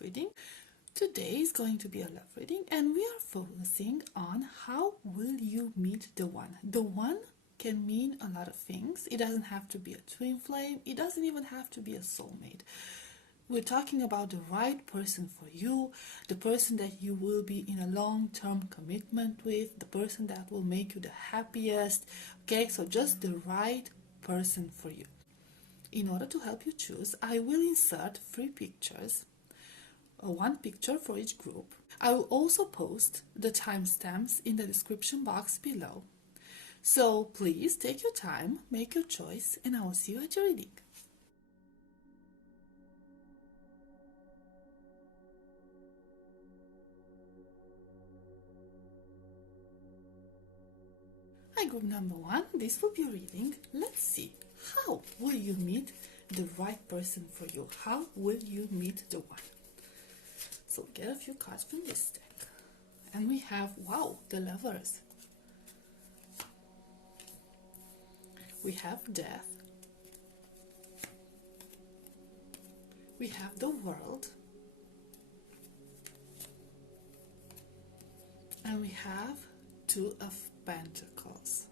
reading. Today is going to be a love reading, and we are focusing on how will you meet the one. The one can mean a lot of things. It doesn't have to be a twin flame. It doesn't even have to be a soulmate. We're talking about the right person for you, the person that you will be in a long-term commitment with, the person that will make you the happiest. Okay, so just the right person for you. In order to help you choose, I will insert 3 pictures, 1 picture for each group. I will also post the timestamps in the description box below. So please take your time, make your choice, and I will see you at your reading. Hi, group number 1, this will be a reading. Let's see, how will you meet the right person for you? How will you meet the one? So get a few cards from this deck. And we have, wow, the Lovers. We have Death. We have the World. And we have Two of Pentacles.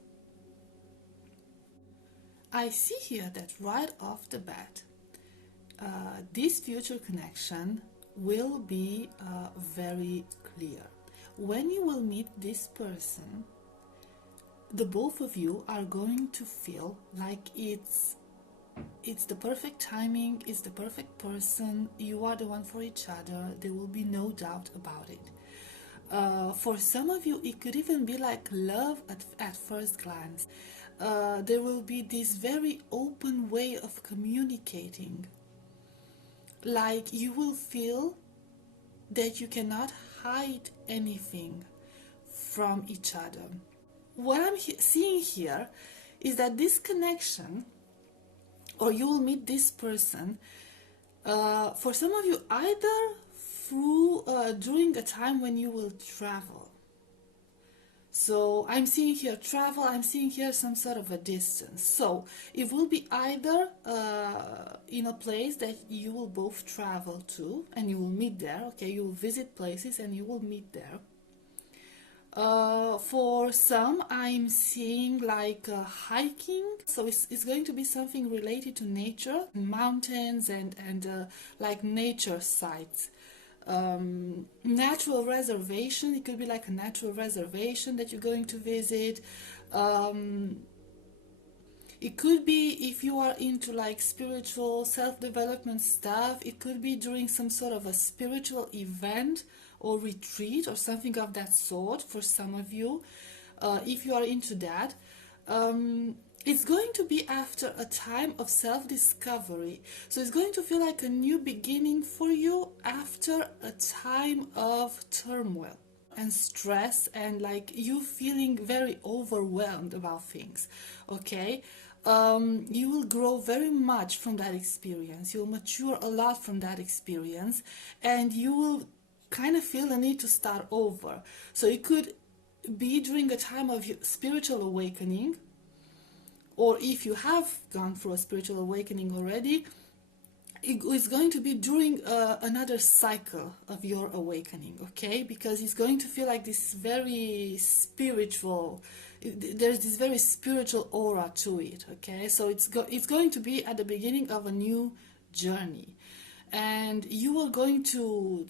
I see here that right off the bat, this future connection will be very clear. When you will meet this person, the both of you are going to feel like it's the perfect timing, it's the perfect person, you are the one for each other, there will be no doubt about it. For some of you, it could even be like love at first glance. There will be this very open way of communicating. Like you will feel that you cannot hide anything from each other. What I'm seeing here is that this connection, or you will meet this person, for some of you, either through during a time when you will travel. So I'm seeing here travel, I'm seeing here some sort of a distance. So it will be either in a place that you will both travel to and you will meet there, okay, you will visit places and you will meet there. For some, I'm seeing like hiking, so it's going to be something related to nature, mountains and like nature sites. Natural reservation, it could be like a natural reservation that you're going to visit. It could be, if you are into like spiritual self-development stuff, it could be during some sort of a spiritual event or retreat or something of that sort for some of you. If you are into that, it's going to be after a time of self-discovery. So it's going to feel like a new beginning for you after a time of turmoil and stress and like you feeling very overwhelmed about things, okay? You will grow very much from that experience. You'll mature a lot from that experience and you will kind of feel the need to start over. So it could be during a time of spiritual awakening, or if you have gone through a spiritual awakening already, it's going to be during another cycle of your awakening, okay? Because it's going to feel like this very spiritual, there's this very spiritual aura to it, okay? So it's going to be at the beginning of a new journey. And you are going to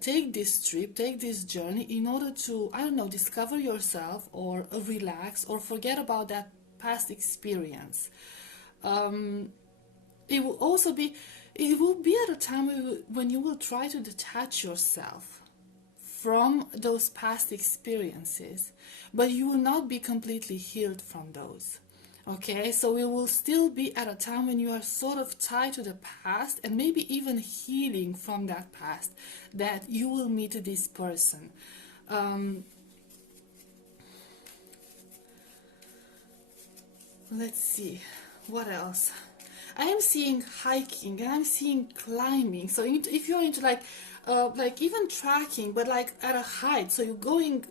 take this trip, take this journey in order to, I don't know, discover yourself or relax or forget about that past experience. It will also be, it will be at a time when you will try to detach yourself from those past experiences, but you will not be completely healed from those. Okay, so it will still be at a time when you are sort of tied to the past and maybe even healing from that past, that you will meet this person. Let's see, what else? I am seeing hiking and I'm seeing climbing. So if you're into like even trekking, but like at a height, so you're going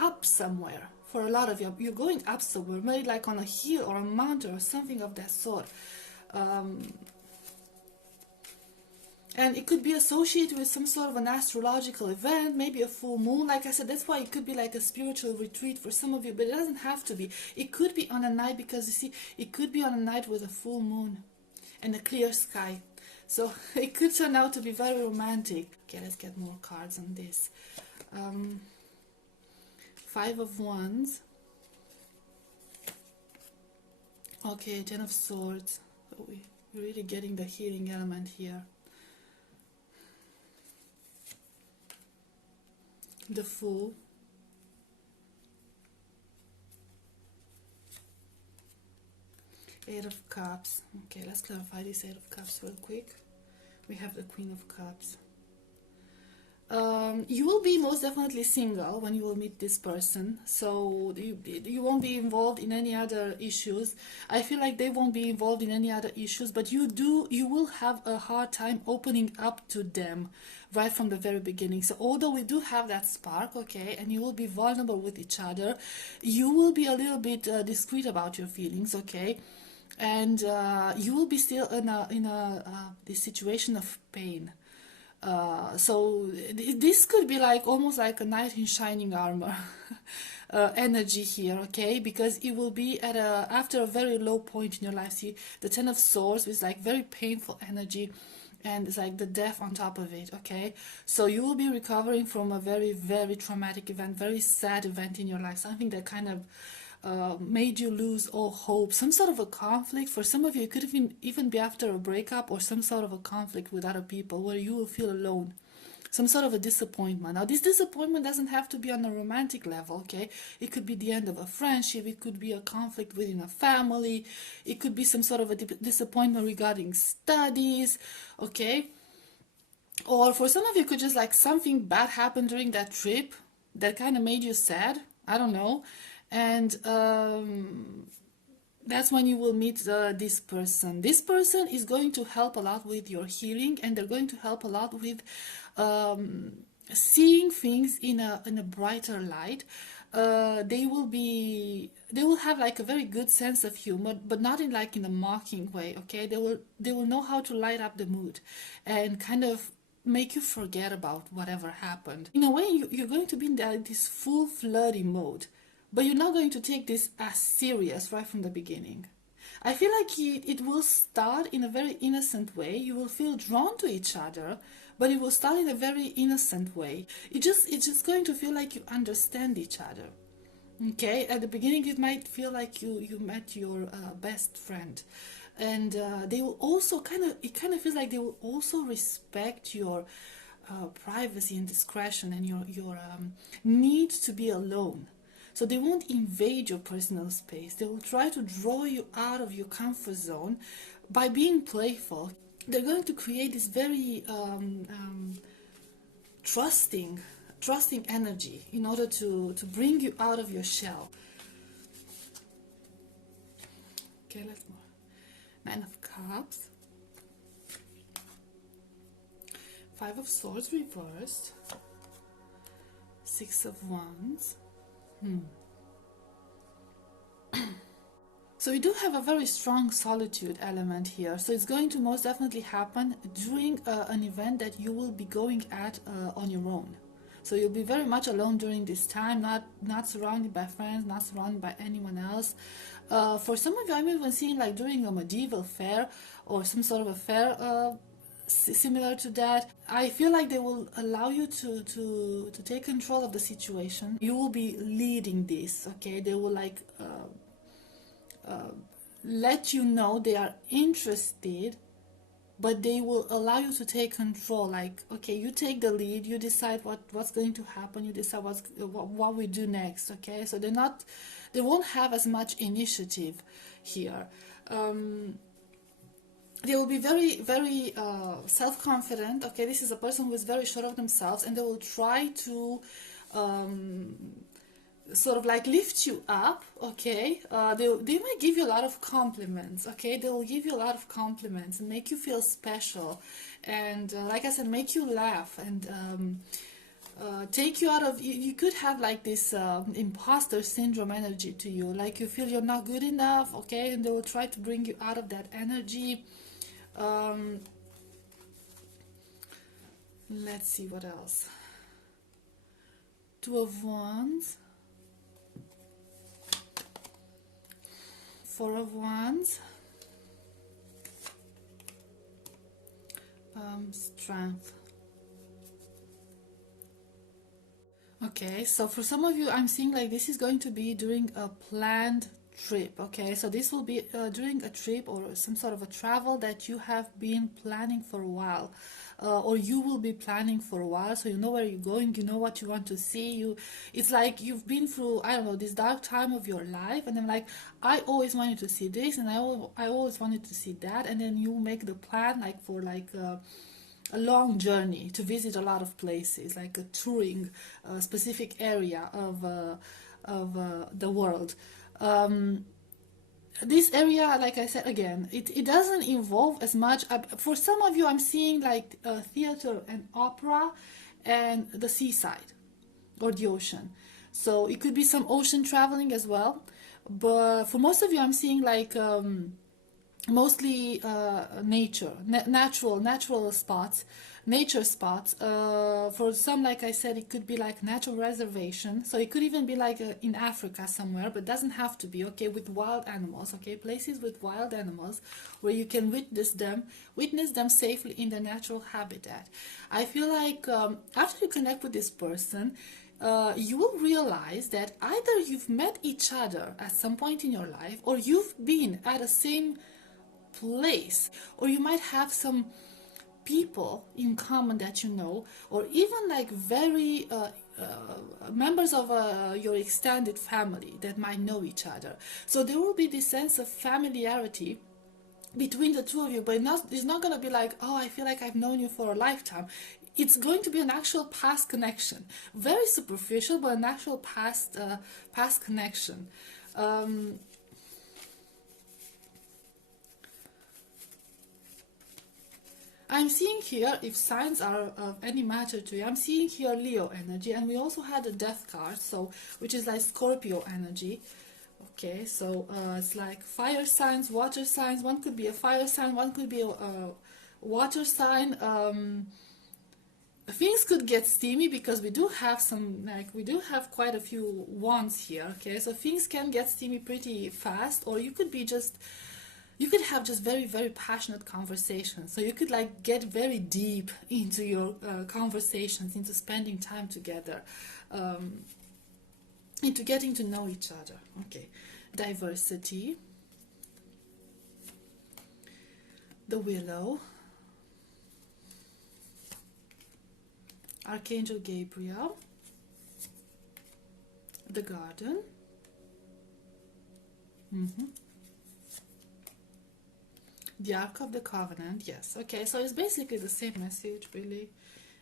up somewhere. For a lot of you, you're going up somewhere, maybe like on a hill or a mountain or something of that sort. And And it could be associated with some sort of an astrological event, maybe a full moon. Like I said, that's why it could be like a spiritual retreat for some of you, but it doesn't have to be. It could be on a night, because you see, it could be on a night with a full moon and a clear sky. So it could turn out to be very romantic. Okay, let's get more cards on this. 5 of Wands. Okay, 10 of Swords. Oh, we're really getting the healing element here. The Fool. Eight of Cups. Okay, let's clarify this Eight of Cups real quick. We have the Queen of Cups. You will be most definitely single when you will meet this person, so you won't be involved in any other issues. I feel like they won't be involved in any other issues, but you will have a hard time opening up to them right from the very beginning. So although we do have that spark, okay, and you will be vulnerable with each other, you will be a little bit discreet about your feelings, okay, and you will be still in this situation of pain. So this could be like almost like a knight in shining armor energy here, okay, because it will be at after a very low point in your life. See, the 10 of Swords is like very painful energy, and it's like the death on top of it, okay. So you will be recovering from a very, very traumatic event, very sad event in your life, something that kind of made you lose all hope, some sort of a conflict. For some of you, it could even be after a breakup, or some sort of a conflict with other people where you will feel alone, some sort of a disappointment. Now this disappointment doesn't have to be on a romantic level, okay. It could be the end of a friendship, it could be a conflict within a family, it could be some sort of a disappointment regarding studies, okay. Or for some of you, it could just like something bad happened during that trip that kind of made you sad, I don't know. And that's when you will meet this person. This person is going to help a lot with your healing, and they're going to help a lot with seeing things in a brighter light. They will have like a very good sense of humor, but not in like in a mocking way, okay. They will know how to light up the mood and kind of make you forget about whatever happened. In a way, you're going to be in this full flirty mode, but you're not going to take this as serious right from the beginning. I feel like it will start in a very innocent way. You will feel drawn to each other, but it will start in a very innocent way. It's just going to feel like you understand each other. Okay, at the beginning it might feel like you met your best friend, and they will also it kind of feels like they will also respect your privacy and discretion and your need to be alone. So they won't invade your personal space. They will try to draw you out of your comfort zone by being playful. They're going to create this very trusting energy in order to bring you out of your shell. Okay, let's move. 9 of Cups. 5 of Swords reversed. 6 of Wands. So we do have a very strong solitude element here. So it's going to most definitely happen during an event that you will be going at on your own. So you'll be very much alone during this time, not surrounded by friends, not surrounded by anyone else. For some of you, I'm even seeing like during a medieval fair or some sort of a fair similar to that. I feel like they will allow you to take control of the situation. You will be leading this, okay? They will like let you know they are interested, but they will allow you to take control. Like, okay, you take the lead, you decide what's going to happen, you decide what we do next, okay? So they won't have as much initiative here. They will be very, very self-confident, okay? This is a person who is very sure of themselves, and they will try to sort of like lift you up, okay? They might give you a lot of compliments, okay? They will give you a lot of compliments and make you feel special, and like I said, make you laugh and take you out of, you could have like this imposter syndrome energy to you, like you feel you're not good enough, okay? And they will try to bring you out of that energy. Let's see what else. Two of Wands, Four of Wands, Strength. Okay, so for some of you, I'm seeing like this is going to be during a planned trip. Okay, so this will be during a trip or some sort of a travel that you have been planning for a while, or you will be planning for a while. So you know where you're going, you know what you want to see. It's like you've been through, I don't know, this dark time of your life, and then like I always wanted to see this, and I always wanted to see that, and then you make the plan like for like. A long journey to visit a lot of places, like a touring a specific area of the world. This area, like I said again, it doesn't involve as much. For some of you, I'm seeing like theater and opera and the seaside or the ocean. So it could be some ocean traveling as well. But for most of you, I'm seeing like mostly nature, natural spots, nature spots. For some, like I said, it could be like natural reservation. So it could even be like in Africa somewhere, but doesn't have to be. Okay, with wild animals. Okay, places with wild animals where you can witness them safely in their natural habitat. I feel like after you connect with this person, you will realize that either you've met each other at some point in your life, or you've been at the same place, or you might have some people in common that you know, or even like very members of your extended family that might know each other. So there will be this sense of familiarity between the two of you, but it's not going to be like, oh, I feel like I've known you for a lifetime. It's going to be an actual past connection, very superficial, but an actual past connection. I'm seeing here, if signs are of any matter to you, I'm seeing here Leo energy, and we also had a death card, so which is like Scorpio energy. Okay, so it's like fire signs, water signs. One could be a fire sign, one could be a water sign. Things could get steamy because we do have quite a few wands here. Okay, so things can get steamy pretty fast, or you could have just very, very passionate conversations. So you could like get very deep into your conversations, into spending time together, into getting to know each other. Okay, diversity, the willow, Archangel Gabriel, the garden. The Ark of the Covenant, yes. Okay, so it's basically the same message, really.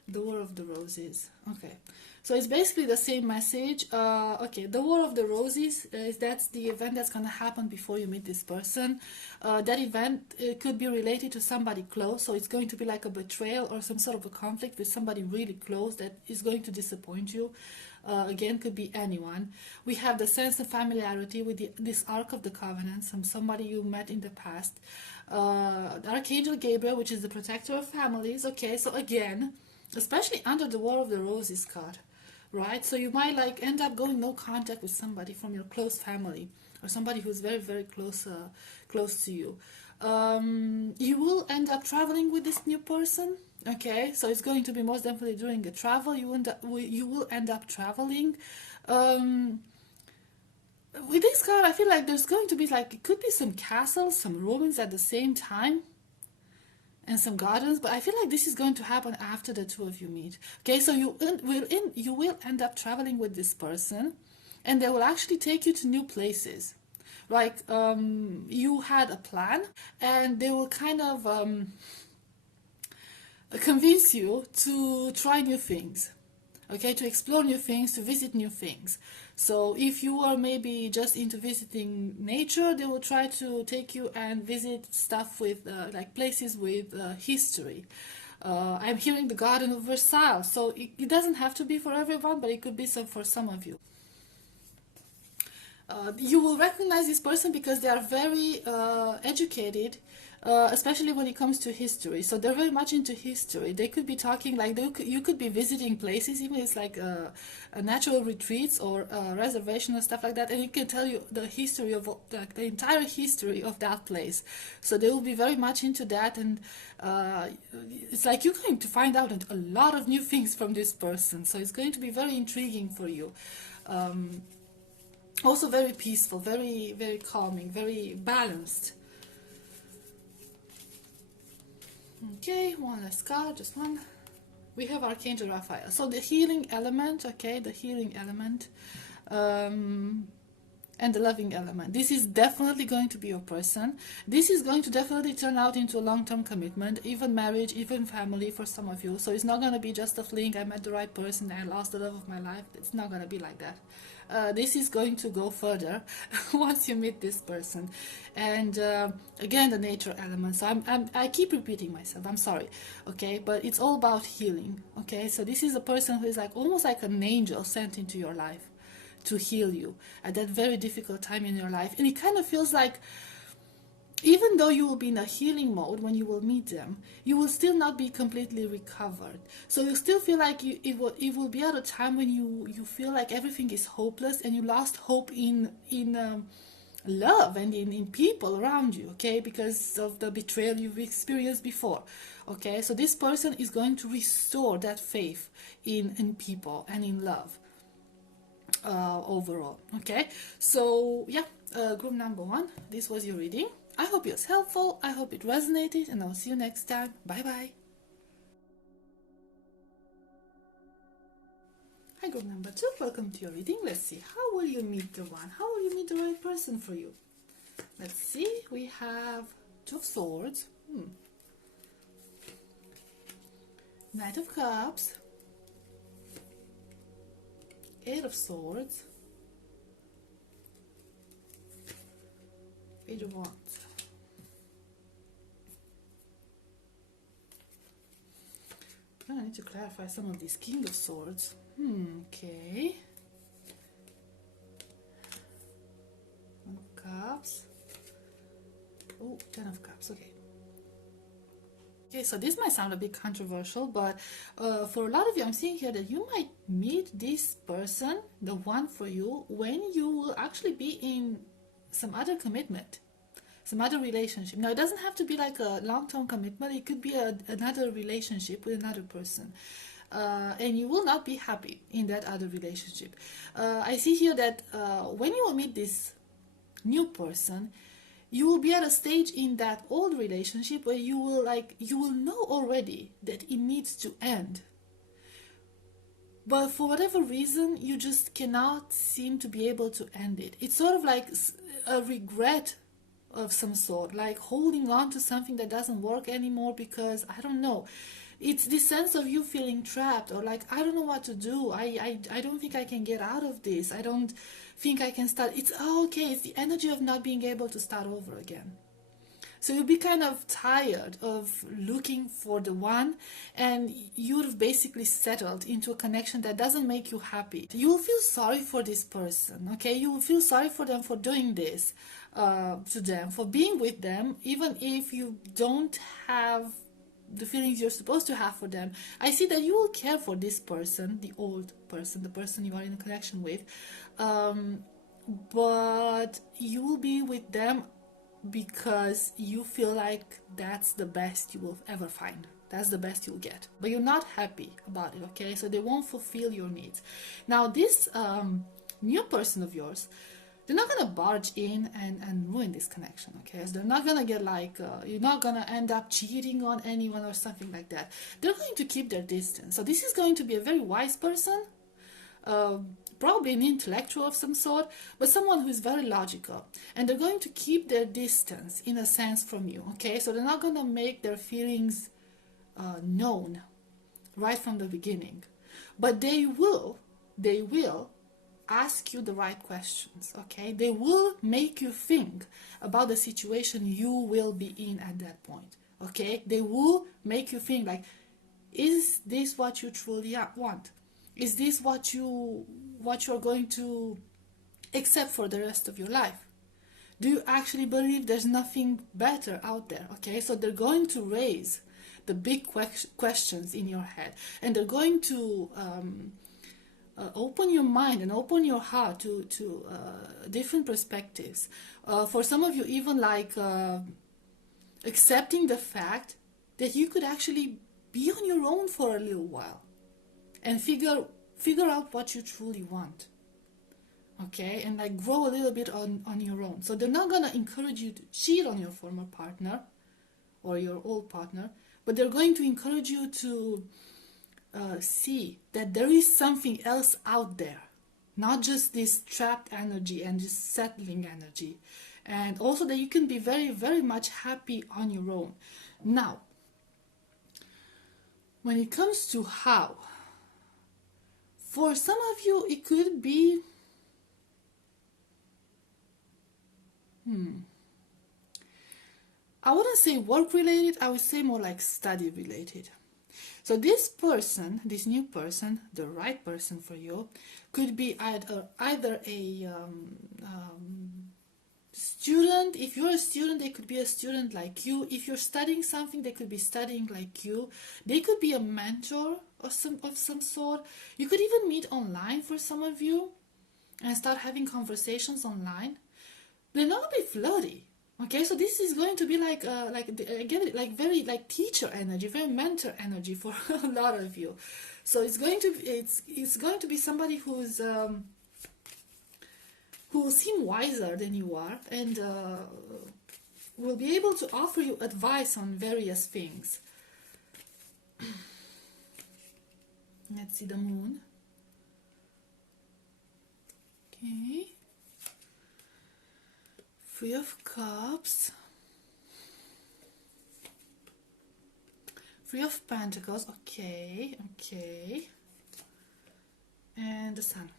The War of the Roses. Okay, so it's basically the same message. Okay, the War of the Roses, that's the event that's going to happen before you meet this person. That event could be related to somebody close, so it's going to be like a betrayal or some sort of a conflict with somebody really close that is going to disappoint you. Again, could be anyone. We have the sense of familiarity with this Ark of the Covenant, somebody you met in the past. Archangel Gabriel, which is the protector of families. Okay, so again, especially under the War of the Roses card, right? So you might like end up going no contact with somebody from your close family, or somebody who's very, very close to you. You will end up traveling with this new person. Okay, so it's going to be most definitely during a travel. You will end up traveling. With this card, I feel like there's going to be like, it could be some castles, some ruins at the same time, and some gardens, but I feel like this is going to happen after the two of you meet. Okay, so you will end up traveling with this person, and they will actually take you to new places. Like you had a plan, and they will kind of convince you to try new things. Okay, to explore new things, to visit new things. So if you are maybe just into visiting nature, they will try to take you and visit stuff with like places with history. I'm hearing the Garden of Versailles, so it doesn't have to be for everyone, but it could be for some of you. You will recognize this person because they are very educated, especially when it comes to history. So they're very much into history. They could be talking like you could be visiting places, even it's like a natural retreats or a reservation and stuff like that, and it can tell you the history of like the entire history of that place. So they will be very much into that, and it's like you're going to find out a lot of new things from this person. So it's going to be very intriguing for you. Also very peaceful, very, very calming, very balanced. Okay, one last card, just one. We have Archangel Raphael. So the healing element, okay, the healing element, and the loving element. This is definitely going to be your person. This is going to definitely turn out into a long-term commitment, even marriage, even family for some of you. So it's not going to be just a fling, I met the right person, I lost the love of my life. It's not going to be like that. This is going to go further once you meet this person. And again, the nature element. So I keep repeating myself, I'm sorry, okay, but it's all about healing, okay. So this is a person who is like almost like an angel sent into your life to heal you at that very difficult time in your life. And it kind of feels like even though you will be in a healing mode when you will meet them, you will still not be completely recovered. So you still feel like it will be at a time when you feel like everything is hopeless and you lost hope in love and in people around you, okay, because of the betrayal you've experienced before, okay. So this person is going to restore that faith in people and in love overall, okay. So yeah, group number 1, this was your reading. I hope it was helpful, I hope it resonated, and I'll see you next time. Bye bye. Hi, group number 2, welcome to your reading. Let's see, how will you meet the one? How will you meet the right person for you? Let's see, we have 2 of Swords, Knight of Cups, 8 of Swords, Page of Wands. I need to clarify some of these King of Swords. Okay. 1 of Cups. Oh, 10 of Cups, okay. Okay, so this might sound a bit controversial, but for a lot of you, I'm seeing here that you might meet this person, the one for you, when you will actually be in some other commitment, some other relationship. Now, it doesn't have to be like a long-term commitment. It could be another relationship with another person. And you will not be happy in that other relationship. I see here that when you will meet this new person, you will be at a stage in that old relationship where you will know already that it needs to end. But for whatever reason, you just cannot seem to be able to end it. It's sort of like a regret of some sort, like holding on to something that doesn't work anymore because, I don't know, it's this sense of you feeling trapped, or like, I don't know what to do, I don't think I can get out of this, I don't think I can start. It's okay, it's the energy of not being able to start over again. So you'll be kind of tired of looking for the one, and you've basically settled into a connection that doesn't make you happy. You will feel sorry for this person, okay? You will feel sorry for them for doing this to them, for being with them, even if you don't have the feelings you're supposed to have for them. I see that you will care for this person, the old person, the person you are in a connection with, but you will be with them because you feel like that's the best you will ever find. That's the best you'll get. But you're not happy about it, okay? So they won't fulfill your needs. Now, this new person of yours, they're not going to barge in and ruin this connection, okay? So they're not going to get like, you're not going to end up cheating on anyone or something like that. They're going to keep their distance. So this is going to be a very wise person, probably an intellectual of some sort, but someone who is very logical. And they're going to keep their distance, in a sense, from you, okay? So they're not going to make their feelings known right from the beginning. But they will ask you the right questions, okay? They will make you think about the situation you will be in at that point, okay? They will make you think like, is this what you truly want? Is this what you're going to accept for the rest of your life? Do you actually believe there's nothing better out there? Okay, so they're going to raise the big questions in your head, and they're going to open your mind and open your heart to different perspectives. For some of you, even like accepting the fact that you could actually be on your own for a little while and figure out what you truly want. Okay, and like grow a little bit on your own. So they're not gonna encourage you to cheat on your former partner or your old partner, but they're going to encourage you to see that there is something else out there, not just this trapped energy and this settling energy, and also that you can be very, very much happy on your own. Now, when it comes to how, for some of you it could be I wouldn't say work related, I would say more like study related. So this person, this new person, the right person for you, could be either a student. If you're a student, they could be a student like you. If you're studying something, they could be studying like you. They could be a mentor of some sort. You could even meet online for some of you and start having conversations online. They're not gonna be flirty. Okay, so this is going to be like again, like very like teacher energy, very mentor energy for a lot of you. So it's going to be somebody who will seem wiser than you are, and will be able to offer you advice on various things. Let's see the moon. Okay. Three of Cups, Three of Pentacles, okay, and the Sun.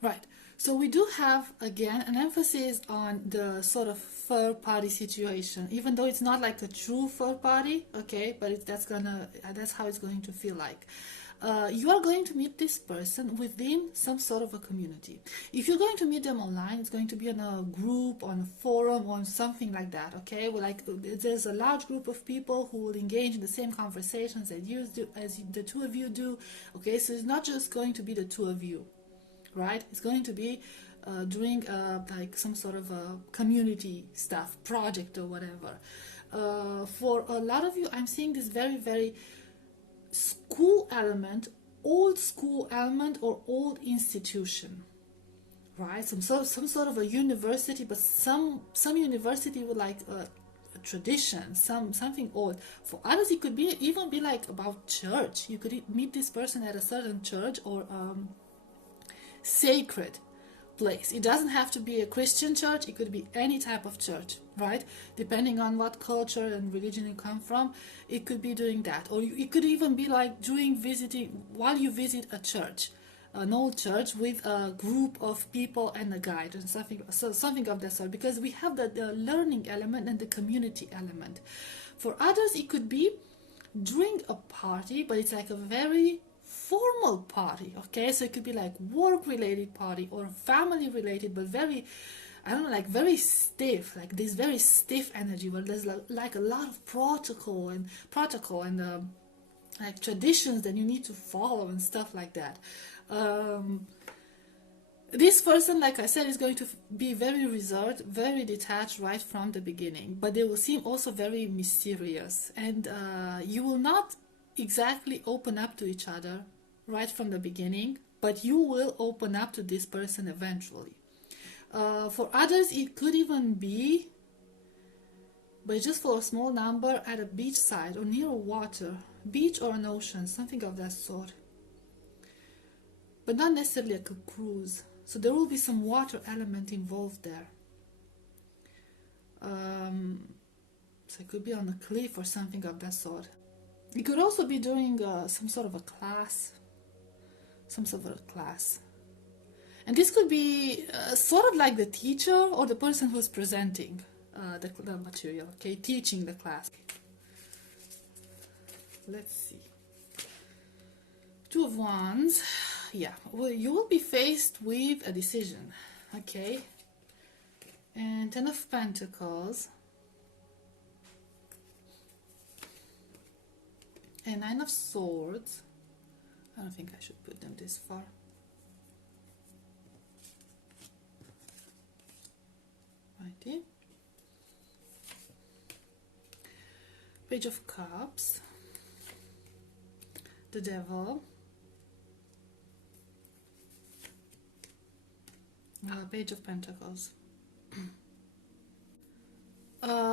Right, so we do have, again, an emphasis on the sort of third party situation, even though it's not like a true third party, okay, but that's how it's going to feel like. You are going to meet this person within some sort of a community. If you're going to meet them online, it's going to be in a group, on a forum, on something like that, okay? Well, like there's a large group of people who will engage in the same conversations that you do, as the two of you do, okay? So it's not just going to be the two of you, right? It's going to be doing like some sort of a community stuff, project or whatever. For a lot of you, I'm seeing this very, very school element, old school element, or old institution, right? Some sort of a university, but some university with like a tradition, something old. For others, it could be even be like about church. You could meet this person at a certain church or sacred place. It doesn't have to be a Christian church, it could be any type of church, right? Depending on what culture and religion you come from, it could be doing that. Or it could even be like while you visit a church, an old church with a group of people and a guide and something of that sort, because we have the learning element and the community element. For others, it could be during a party, but it's like a very formal party, okay? So it could be like work related party or family related, but very, I don't know, like very stiff, like this very stiff energy where there's like a lot of protocol and like traditions that you need to follow and stuff like that. This person, like I said, is going to be very reserved, very detached right from the beginning, but they will seem also very mysterious, and you will not exactly open up to each other right from the beginning, but you will open up to this person eventually. For others, it could even be, but just for a small number, at a beach side or near water, beach or an ocean, something of that sort, but not necessarily like a cruise. So there will be some water element involved there. So it could be on a cliff or something of that sort. It could also be during some sort of a class. And this could be sort of like the teacher or the person who's presenting the material, okay, teaching the class. Let's see. Two of Wands. Yeah, well, you will be faced with a decision. Okay, and Ten of Pentacles, and Nine of Swords. I don't think I should put them this far. Righty. Page of Cups, the Devil, Page of Pentacles.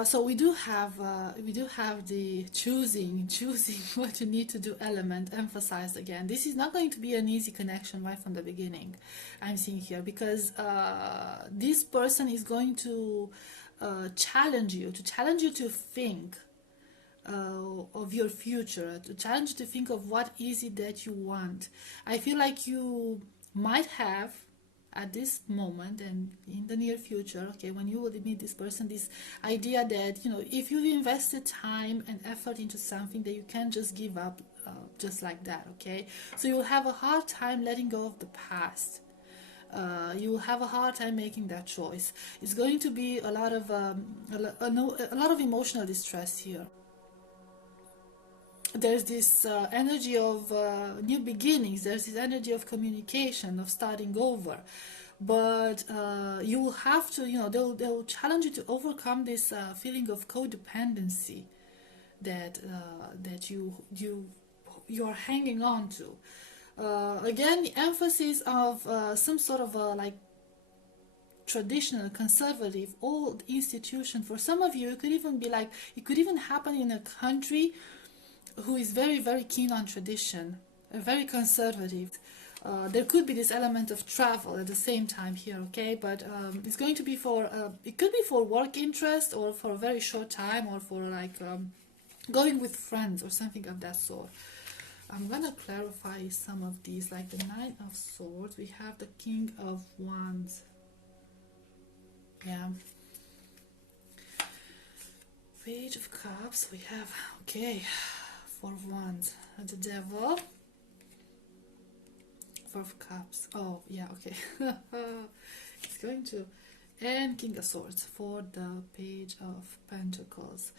So we do have the choosing what you need to do element emphasized again. This is not going to be an easy connection right from the beginning, I'm seeing here, because this person is going to challenge you to think of your future, to challenge you to think of what is it that you want. I feel like you might have at this moment and in the near future, okay, when you will meet this person, this idea that, you know, if you've invested time and effort into something, that you can't just give up just like that, okay? So you'll have a hard time letting go of the past. You will have a hard time making that choice. It's going to be a lot of emotional distress here. There's this energy of new beginnings, there's this energy of communication, of starting over, but you will have to, you know, they'll challenge you to overcome this feeling of codependency that you are hanging on to. Again, the emphasis of some sort of like traditional, conservative, old institution. For some of you, it could even be like, it could even happen in a country who is very, very keen on tradition, very conservative. There could be this element of travel at the same time here, okay? But it's going to be for, it could be for work interest, or for a very short time, or for like going with friends or something of that sort. I'm gonna clarify some of these, like the Nine of Swords. We have the King of Wands. Yeah. Page of Cups. We have, okay, Four of Wands, the Devil, Four of Cups. Oh yeah, okay. It's going to, and King of Swords for the Page of Pentacles.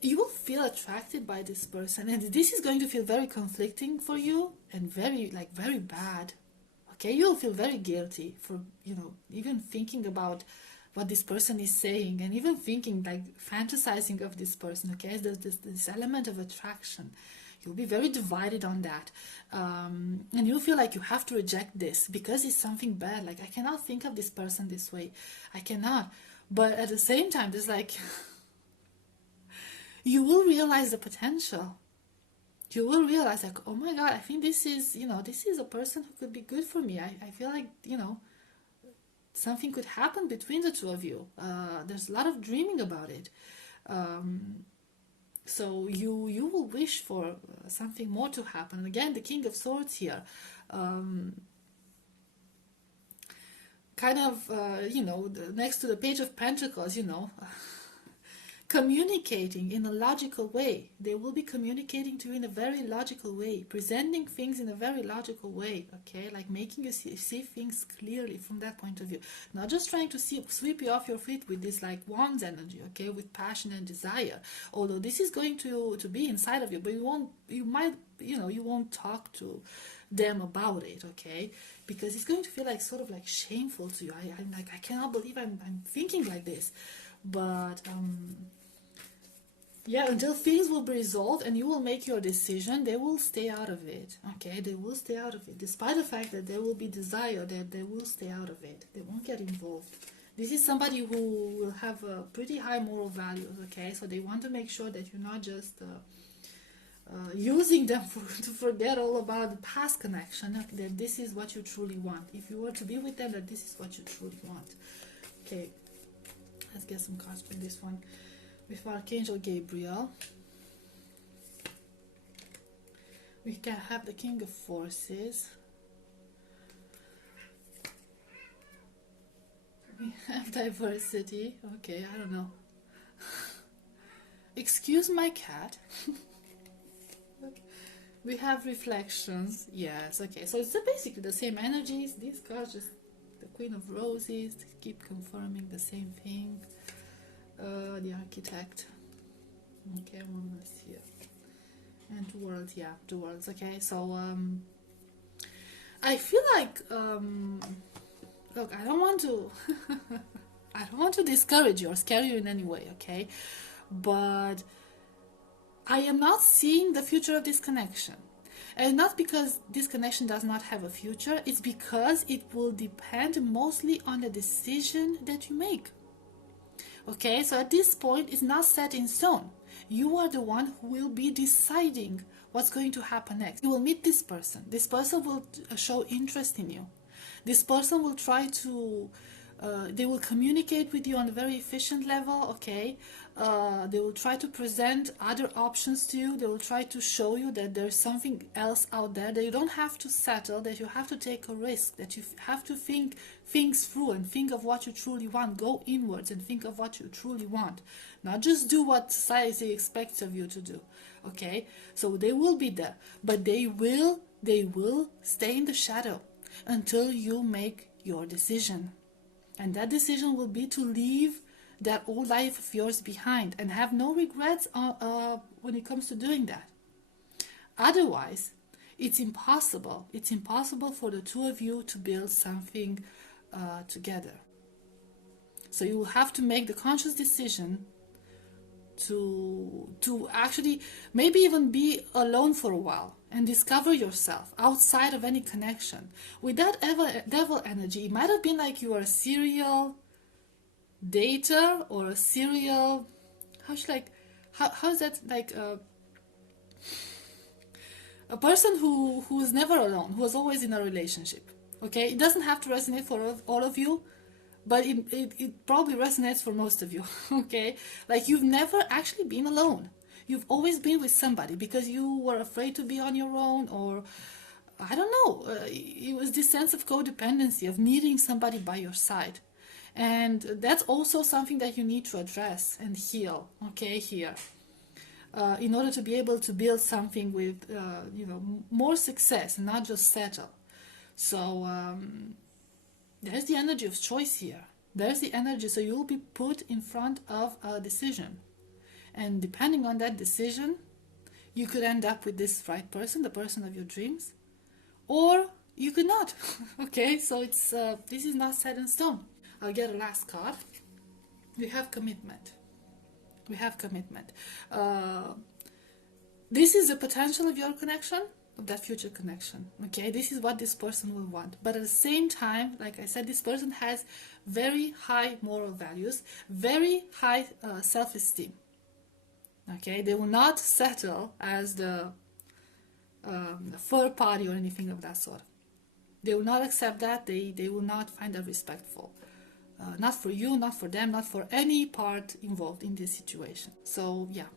You will feel attracted by this person, and this is going to feel very conflicting for you and very, like, very bad. Okay, you'll feel very guilty for, you know, even thinking about what this person is saying, and even thinking, like, fantasizing of this person. Okay, there's this element of attraction. You'll be very divided on that, and you'll feel like you have to reject this because it's something bad. Like, I cannot think of this person this way, I cannot. But at the same time, there's like you will realize the potential. You will realize, like, oh my god, I think this is, you know, this is a person who could be good for me. I feel like, you know, something could happen between the two of you. There's a lot of dreaming about it. So you will wish for something more to happen. And again, the King of Swords here, kind of, you know, next to the Page of Pentacles, you know, communicating in a logical way. They will be communicating to you in a very logical way, presenting things in a very logical way, okay? Like making you see things clearly from that point of view. Not just trying to sweep you off your feet with this, like, wands energy, okay? With passion and desire. Although this is going to be inside of you, but you won't talk to them about it, okay? Because it's going to feel like sort of like shameful to you. I'm like, I cannot believe I'm thinking like this. But yeah, until things will be resolved and you will make your decision, they will stay out of it. Okay, they will stay out of it. Despite the fact that there will be desire, that they will stay out of it. They won't get involved. This is somebody who will have a pretty high moral values, okay? So they want to make sure that you're not just using them to forget all about the past connection, that this is what you truly want. If you were to be with them, that this is what you truly want. Okay, let's get some cards for this one. With Archangel Gabriel, we can have the King of Forces. We have diversity. Okay, I don't know. Excuse my cat. We have reflections. Yes, okay. So it's basically the same energies. These cards, just the Queen of Roses, keep confirming the same thing. The Architect. Okay, one less here. And World, yeah, the Worlds. Okay, so I feel like look, I don't want to I don't want to discourage you or scare you in any way, okay? But I am not seeing the future of this connection. And not because this connection does not have a future, it's because it will depend mostly on the decision that you make. Okay, so at this point, it's not set in stone. You are the one who will be deciding what's going to happen next. You will meet this person. This person will show interest in you. This person will try to they will communicate with you on a very efficient level, okay? They will try to present other options to you. They will try to show you that there's something else out there, that you don't have to settle, that you have to take a risk, that you have to think things through and think of what you truly want. Go inwards and think of what you truly want. Not just do what society expects of you to do, okay? So they will be there, but they will stay in the shadow until you make your decision. And that decision will be to leave that old life of yours behind and have no regrets when it comes to doing that. Otherwise, it's impossible. It's impossible for the two of you to build something together. So you will have to make the conscious decision to actually maybe even be alone for a while and discover yourself outside of any connection. With that devil energy, it might have been like you are a serial dater or a serial, how's that, like a person who is never alone, who is always in a relationship. Okay, it doesn't have to resonate for all of you, but it probably resonates for most of you. Okay, like you've never actually been alone. You've always been with somebody because you were afraid to be on your own, or I don't know, it was this sense of codependency, of needing somebody by your side. And that's also something that you need to address and heal, okay, here. In order to be able to build something with, more success and not just settle. So there's the energy of choice here. There's the energy, so you'll be put in front of a decision. And depending on that decision, you could end up with this right person, the person of your dreams, or you could not. Okay, so it's this is not set in stone. I'll get a last card. We have commitment. We have commitment. This is the potential of your connection, of that future connection. Okay, this is what this person will want. But at the same time, like I said, this person has very high moral values, very high self-esteem. Okay, they will not settle as the third party or anything of that sort. They will not accept that. They will not find that respectful. Not for you, not for them, not for any part involved in this situation. So yeah.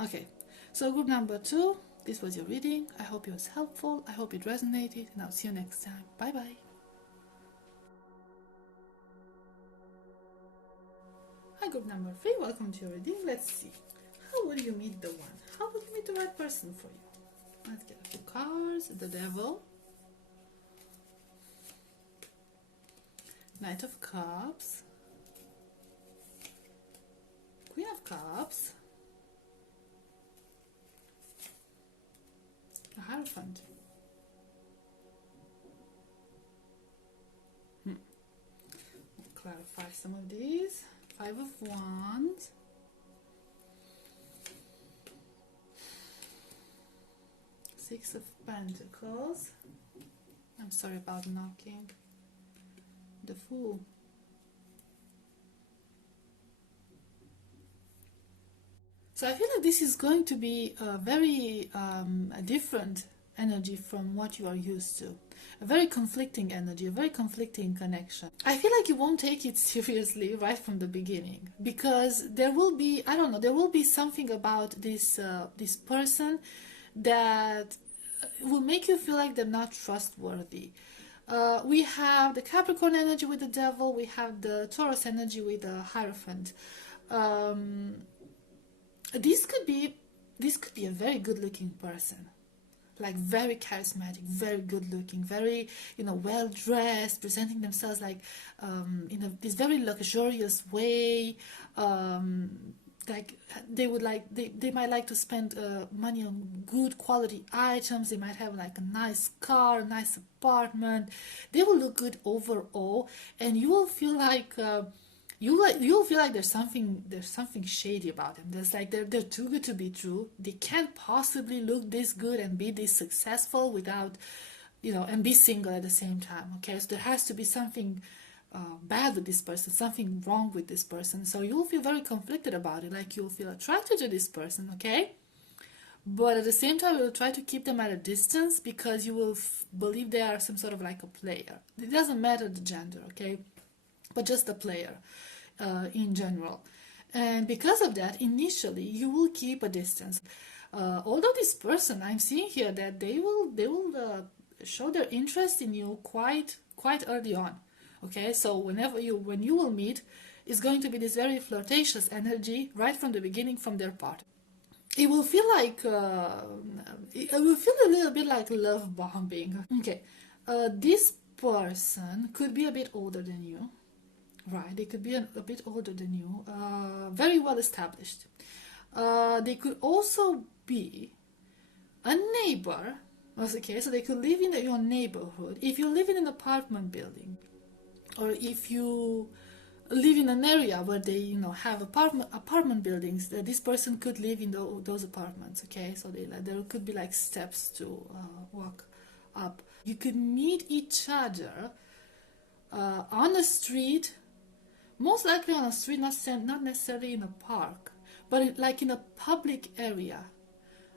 Okay, so group number 2, this was your reading. I hope it was helpful. I hope it resonated, and I'll see you next time. Bye bye. Hi, group number 3, welcome to your reading. Let's see. How will you meet the one? How will you meet the right person for you? Let's get a few cards. The Devil. Knight of Cups. Queen of Cups. A Hierophant. Clarify some of these. 5 of Wands. Six of Pentacles. I'm sorry about knocking. The Fool. So I feel like this is going to be a very different energy from what you are used to. A very conflicting energy, a very conflicting connection. I feel like you won't take it seriously right from the beginning, because there will be, I don't know, there will be something about this this person that will make you feel like they're not trustworthy. We have the Capricorn energy with the Devil, we have the Taurus energy with the Hierophant. This could be this could be a very good looking person, like very charismatic, very good looking, very, well dressed, presenting themselves like in this very luxurious way. Like they might like to spend money on good quality items. They might have like a nice car, a nice apartment. They will look good overall, and you will feel like you'll feel like there's something shady about them. There's like they're too good to be true. They can't possibly look this good and be this successful without, and be single at the same time. Okay, so there has to be something bad with this person, something wrong with this person. So you'll feel very conflicted about it. Like you'll feel attracted to this person, okay? But at the same time, you'll try to keep them at a distance because you will believe they are some sort of like a player. It doesn't matter the gender, okay? But just a player in general. And because of that, initially, you will keep a distance. Although this person, I'm seeing here that they will show their interest in you quite early on. Okay, so when you will meet, it's going to be this very flirtatious energy right from the beginning from their part. It will feel like it will feel a little bit like love bombing. Okay, this person could be a bit older than you, right? They could be a bit older than you, very well established. They could also be a neighbor. Okay, so they could live in your neighborhood. If you live in an apartment building, or if you live in an area where they have apartment buildings, this person could live in those apartments. Okay, so there could be like steps to walk up. You could meet each other on the street, most likely on a street, not necessarily in a park, but like in a public area.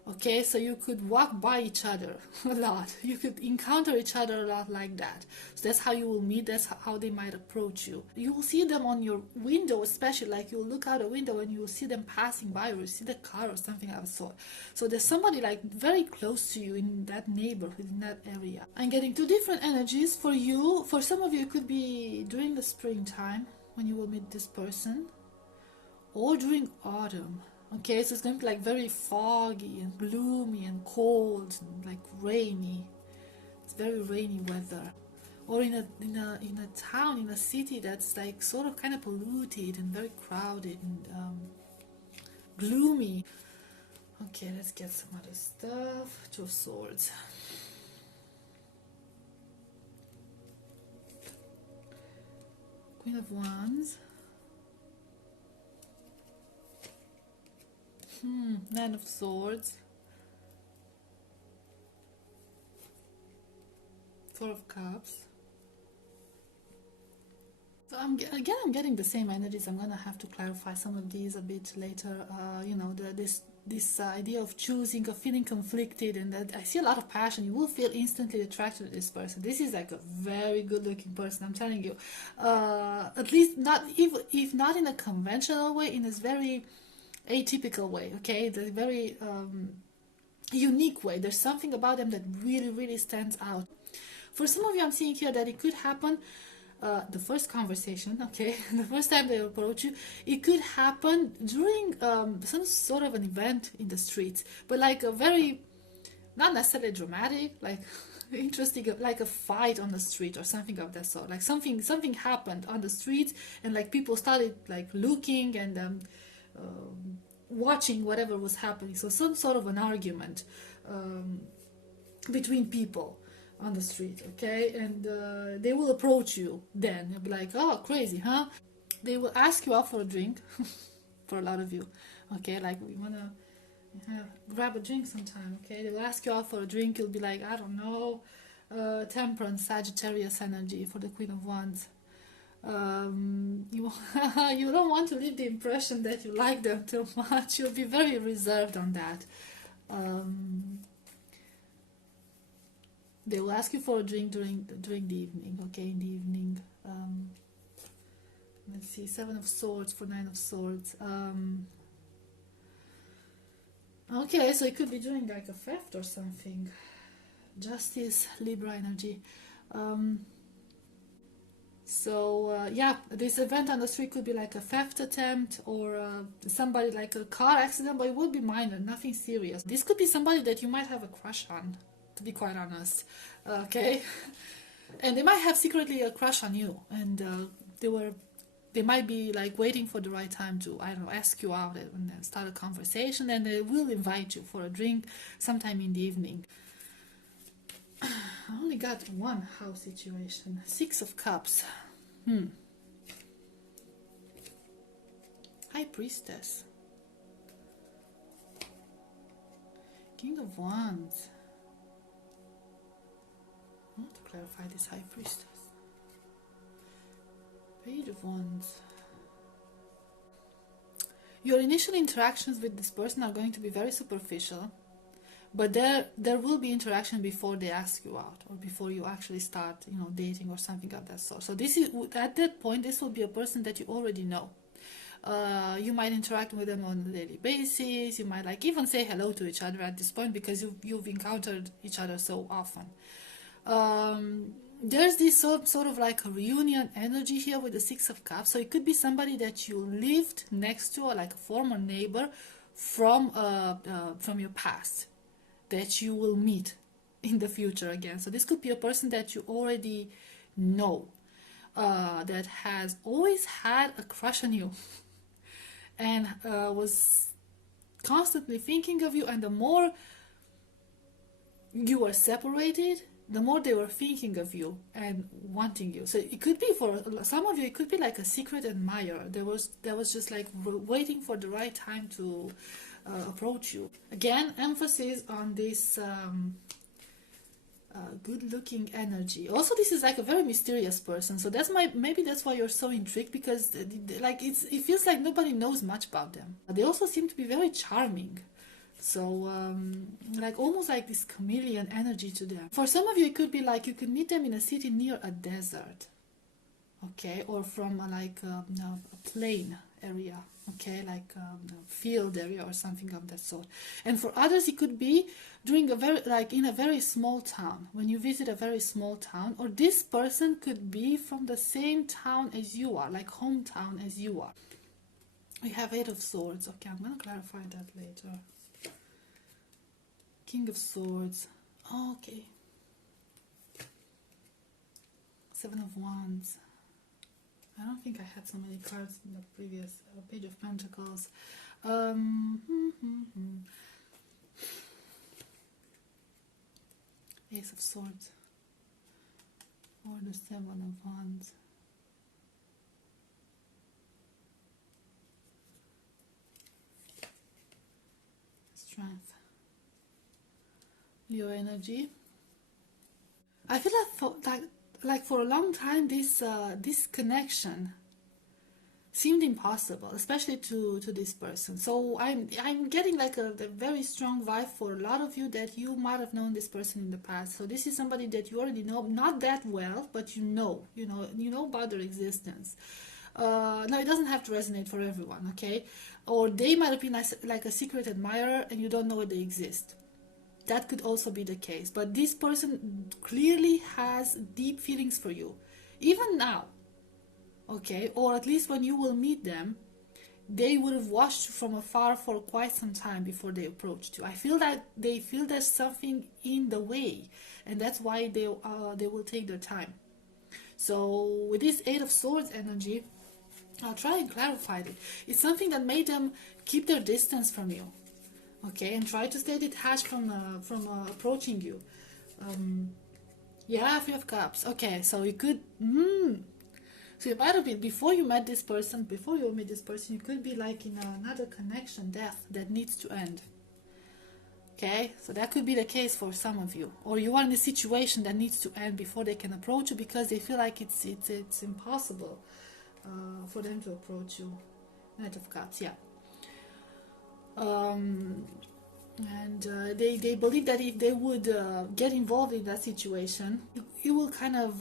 Okay, so you could walk by each other a lot. You could encounter each other a lot like that. So that's how you will meet. That's how they might approach you. You will see them on your window, especially like you'll look out a window and you will see them passing by, or you see the car or something of the sort. So there's somebody like very close to you in that neighborhood, in that area. I'm getting two different energies for you. For some of you, it could be during the springtime when you will meet this person, or during autumn. Okay, so it's going to be like very foggy and gloomy and cold and like rainy. It's very rainy weather. Or in a town, in a city that's like sort of kind of polluted and very crowded and gloomy. Okay, let's get some other stuff. Two of Swords. Queen of Wands. Nine of Swords. Four of Cups. So I'm getting the same energies. I'm gonna have to clarify some of these a bit later. This idea of choosing, of feeling conflicted, and that I see a lot of passion. You will feel instantly attracted to this person. This is like a very good-looking person. I'm telling you. At least not if not in a conventional way, in this very atypical way, okay, the very unique way. There's something about them that really stands out. For some of you, I'm seeing here that it could happen the first conversation, okay, the first time they approach you, it could happen during some sort of an event in the streets, but like a very, not necessarily dramatic, like interesting, like a fight on the street or something of that sort. Like something happened on the street, and like people started like looking and watching whatever was happening. So some sort of an argument between people on the street, okay? And they will approach you then. They'll be like, oh, crazy, huh? They will ask you out for a drink, for a lot of you, okay? Like, we want to grab a drink sometime, okay? They will ask you out for a drink. You'll be like, I don't know, Temperance, Sagittarius energy for the Queen of Wands. You you don't want to leave the impression that you like them too much. You'll be very reserved on that. They will ask you for a drink during the evening, okay? In the evening. Let's see, Seven of Swords for Nine of Swords. Okay, so it could be during like a theft or something. Justice, Libra energy. So yeah, this event on the street could be like a theft attempt or somebody like a car accident, but it would be minor, nothing serious. This could be somebody that you might have a crush on, to be quite honest. Okay, and they might have secretly a crush on you, and they might be like waiting for the right time to, I don't know, ask you out and then start a conversation, and they will invite you for a drink sometime in the evening. I only got one house situation. Six of Cups. High Priestess. King of Wands. I want to clarify this High Priestess. Page of Wands. Your initial interactions with this person are going to be very superficial, but there will be interaction before they ask you out or before you actually start, dating or something of that sort. So this is, at that point, this will be a person that you already know. You might interact with them on a daily basis. You might like even say hello to each other at this point because you've encountered each other so often. There's this sort of like a reunion energy here with the Six of Cups. So it could be somebody that you lived next to, or like a former neighbor from your past that you will meet in the future again. So this could be a person that you already know, that has always had a crush on you and was constantly thinking of you, and the more you were separated, the more they were thinking of you and wanting you. So it could be, for some of you, it could be like a secret admirer. There was just like waiting for the right time to approach you. Again, emphasis on this good-looking energy. Also, this is like a very mysterious person. So maybe that's why you're so intrigued, because like it feels like nobody knows much about them. They also seem to be very charming. So like almost like this chameleon energy to them. For some of you, it could be like you could meet them in a city near a desert, okay, or from a plain area, okay, like a field area or something of that sort. And for others, it could be during in a very small town, when you visit a very small town, or this person could be from the same town as you are, like hometown as you are. We have Eight of Swords. Okay, I'm gonna clarify that later. King of Swords. Oh, okay. Seven of Wands. I don't think I had so many cards in the previous Page of Pentacles. Ace of Swords. Or the Seven of Wands. Strength. Leo energy. I feel like for a long time this connection seemed impossible, especially to this person. So I'm getting like a very strong vibe for a lot of you that you might have known this person in the past. So this is somebody that you already know, not that well, but you know about their existence. Now it doesn't have to resonate for everyone, okay? Or they might have been like a secret admirer and you don't know they exist. That could also be the case. But this person clearly has deep feelings for you, even now, okay? Or at least when you will meet them, they would have watched you from afar for quite some time before they approached you. I feel that they feel there's something in the way, and that's why they will take their time. So with this Eight of Swords energy, I'll try and clarify it. It's something that made them keep their distance from you. Okay, and try to stay detached from approaching you. Yeah, Three of Cups. Okay, so you could. So you might have been, before you meet this person, you could be like in another connection, death that needs to end. Okay, so that could be the case for some of you, or you are in a situation that needs to end before they can approach you because they feel like it's impossible for them to approach you. Knight of Cups, yeah. And they believe that if they would get involved in that situation, it will kind of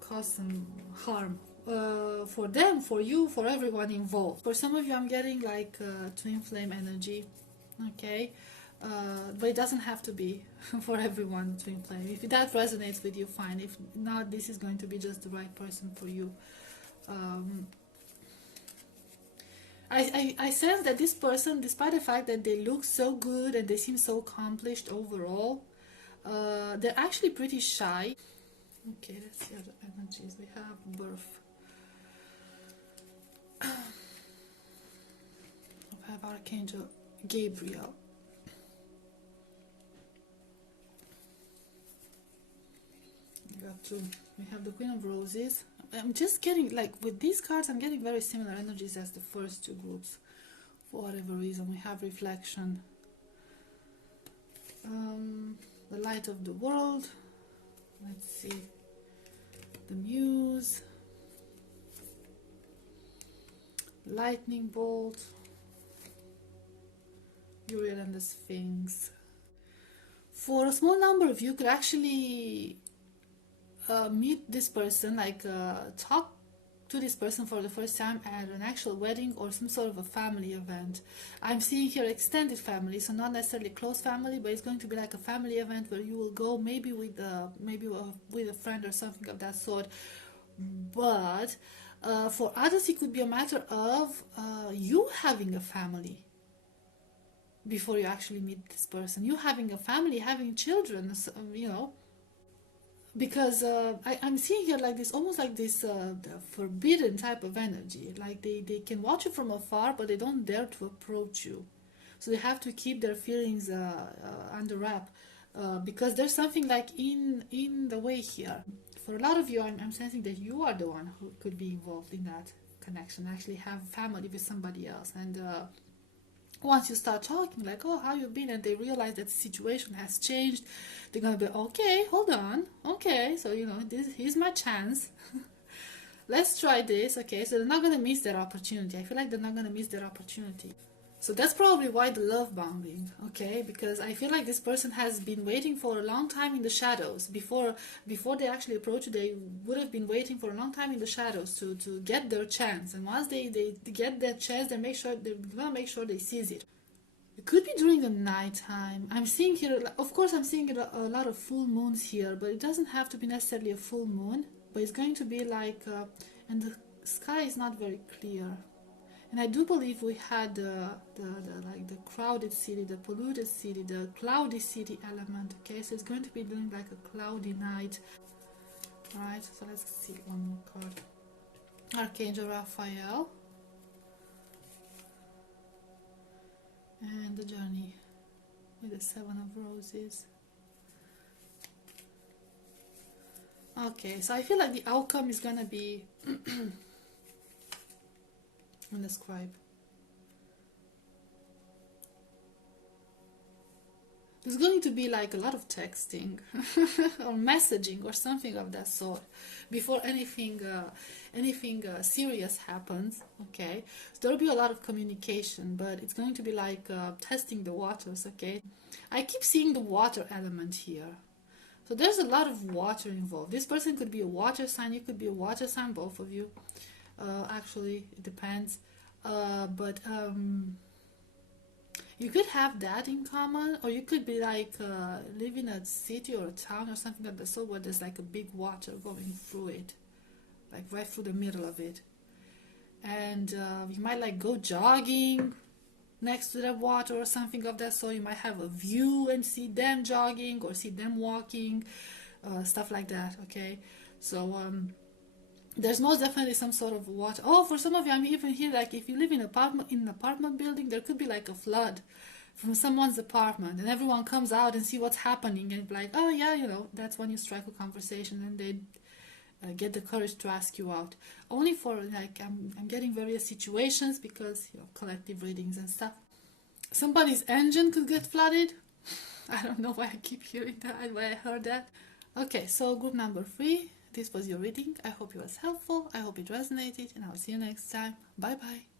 cause some harm for them, for you, for everyone involved. For some of you, I'm getting like twin flame energy, okay? But it doesn't have to be for everyone, twin flame. If that resonates with you, fine. If not, this is going to be just the right person for you. I sense that this person, despite the fact that they look so good and they seem so accomplished overall, they're actually pretty shy. Okay, let's see other energies. We have birth. We have Archangel Gabriel. We got two. We have the Queen of Roses. I'm just getting, like, with these cards, I'm getting very similar energies as the first two groups. For whatever reason, we have reflection. The light of the world. Let's see. The muse. Lightning bolt. Uriel and the Sphinx. For a small number of you, could actually meet this person, like talk to this person for the first time at an actual wedding or some sort of a family event. I'm seeing here extended family, so not necessarily close family, but it's going to be like a family event where you will go maybe with a friend or something of that sort. But for others, it could be a matter of you having a family before you actually meet this person. You having a family, having children, you know. Because I'm seeing here like this, almost like this the forbidden type of energy. Like they can watch you from afar, but they don't dare to approach you. So they have to keep their feelings under wrap, because there's something like in the way here. For a lot of you, I'm sensing that you are the one who could be involved in that connection, actually have family with somebody else. And once you start talking, like, oh, how you been, and they realize that the situation has changed, they're gonna be, okay, hold on, okay, so you know, here's my chance. Let's try this. Okay, so they're not gonna miss their opportunity. I feel like they're not gonna miss their opportunity. So that's probably why the love bombing, okay? Because I feel like this person has been waiting for a long time in the shadows. Before they actually approach you, they would have been waiting for a long time in the shadows to get their chance. And once they get that chance, they're gonna make sure they seize it. It could be during the night time. I'm seeing here, of course, I'm seeing a lot of full moons here, but it doesn't have to be necessarily a full moon. But it's going to be like, and the sky is not very clear. And I do believe we had the crowded city, the polluted city, the cloudy city element. Okay, so it's going to be doing like a cloudy night. Right, so let's see one more card. Archangel Raphael. And the journey with the Seven of Roses. Okay, so I feel like the outcome is gonna be on the scribe. There's going to be like a lot of texting or messaging or something of that sort before anything serious happens. Okay, so there'll be a lot of communication, but it's going to be like testing the waters. Okay, I keep seeing the water element here. So there's a lot of water involved. This person could be a water sign, you could be a water sign, both of you. Actually, it depends. You could have that in common, or you could be like live in a city or a town or something like that, so where there's like a big water going through it, like right through the middle of it. And you might like go jogging next to that water or something of that, so you might have a view and see them jogging or see them walking, stuff like that. Okay, so there's most definitely some sort of water. Oh, for some of you, I'm even here, like if you live in an apartment building, there could be like a flood from someone's apartment, and everyone comes out and see what's happening, and like, oh yeah, you know, that's when you strike a conversation, and they get the courage to ask you out. Only for like, I'm getting various situations because, you know, collective readings and stuff. Somebody's engine could get flooded. I don't know why I keep hearing that, why I heard that. Okay, so group number 3. This was your reading. I hope it was helpful. I hope it resonated, and I'll see you next time. Bye bye.